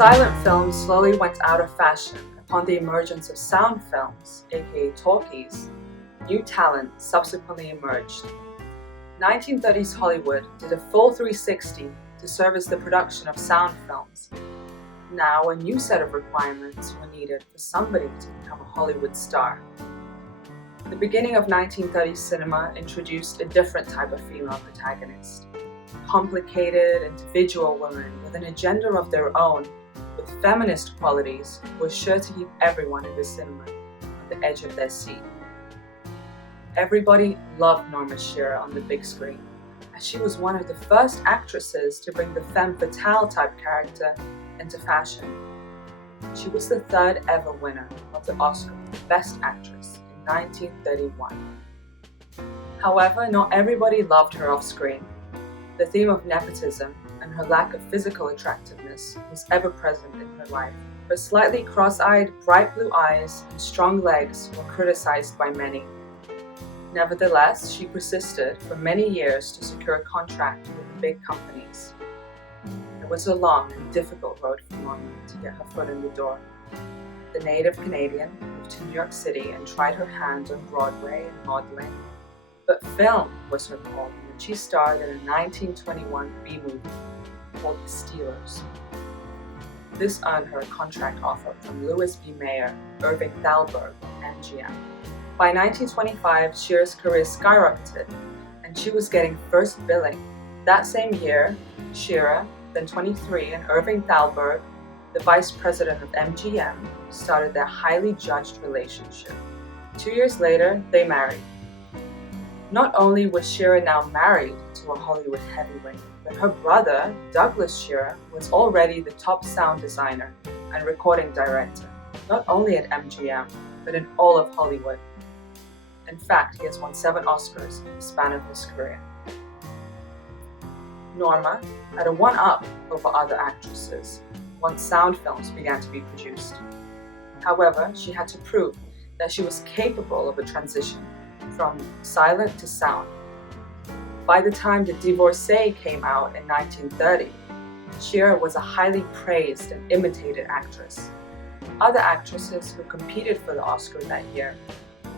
silent film slowly went out of fashion upon the emergence of sound films, aka talkies, new talent subsequently emerged. 1930s Hollywood did a full 360 to service the production of sound films. Now a new set of requirements were needed for somebody to become a Hollywood star. The beginning of 1930s cinema introduced a different type of female protagonist. Complicated, individual women with an agenda of their own, with feminist qualities, was sure to keep everyone in the cinema on the edge of their seat. Everybody loved Norma Shearer on the big screen, as she was one of the first actresses to bring the femme fatale type character into fashion. She was the third ever winner of the Oscar for Best Actress in 1931. However, not everybody loved her off-screen. The theme of nepotism and her lack of physical attractiveness was ever present in her life. Her slightly cross-eyed, bright blue eyes and strong legs were criticized by many. Nevertheless, she persisted for many years to secure a contract with the big companies. It was a long and difficult road for Norma to get her foot in the door. The native Canadian moved to New York City and tried her hand on Broadway and modeling, but film was her calling, and she starred in a 1921 B-movie called The Stealers. This earned her a contract offer from Louis B. Mayer, Irving Thalberg, and MGM. By 1925, Shearer's career skyrocketed, and she was getting first billing. That same year, Shearer, then 23, and Irving Thalberg, the vice president of MGM, started their highly judged relationship. 2 years later, they married. Not only was Shearer now married to a Hollywood heavyweight, but her brother, Douglas Shearer, was already the top sound designer and recording director, not only at MGM, but in all of Hollywood. In fact, he has won 7 Oscars in the span of his career. Norma had a one-up over other actresses once sound films began to be produced. However, she had to prove that she was capable of a transition from silent to sound. By the time The Divorcee came out in 1930, Shearer was a highly praised and imitated actress. Other actresses who competed for the Oscar that year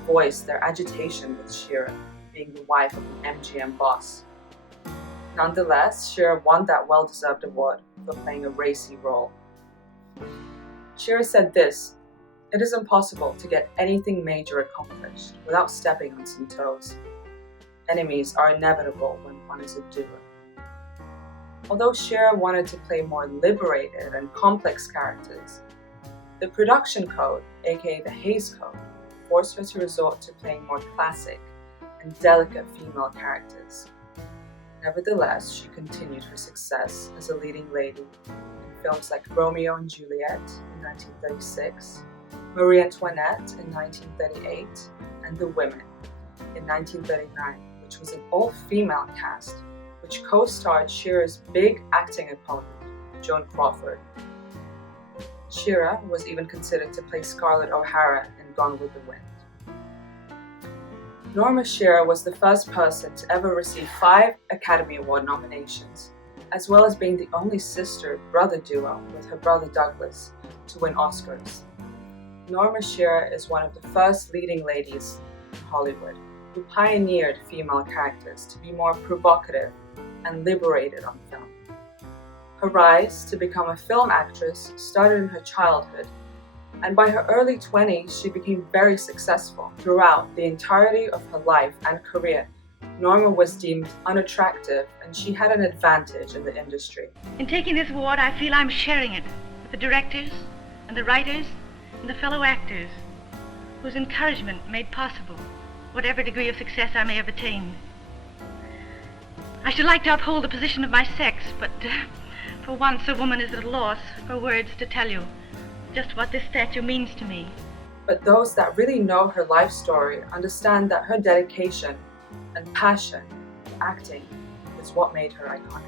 voiced their agitation with Shearer being the wife of an MGM boss. Nonetheless, Shearer won that well-deserved award for playing a racy role. Shearer said this: "It is impossible to get anything major accomplished without stepping on some toes. Enemies are inevitable when one is a doer." Although Shearer wanted to play more liberated and complex characters, the production code, aka the Hays Code, forced her to resort to playing more classic and delicate female characters. Nevertheless, she continued her success as a leading lady in films like Romeo and Juliet in 1936, Marie Antoinette in 1938, and The Women in 1939, which was an all-female cast, which co-starred Shearer's big acting opponent, Joan Crawford. Shearer was even considered to play Scarlett O'Hara in Gone with the Wind. Norma Shearer was the first person to ever receive 5 Academy Award nominations, as well as being the only sister-brother duo with her brother Douglas to win Oscars. Norma Shearer is one of the first leading ladies in Hollywood who pioneered female characters to be more provocative and liberated on film. Her rise to become a film actress started in her childhood, and by her early 20s, she became very successful. Throughout the entirety of her life and career, Norma was deemed unattractive, and she had an advantage in the industry. In taking this award, I feel I'm sharing it with the directors and the writers and the fellow actors whose encouragement made possible whatever degree of success I may have attained. I should like to uphold the position of my sex, but for once a woman is at a loss for words to tell you just what this statue means to me. But those that really know her life story understand that her dedication and passion for acting is what made her iconic.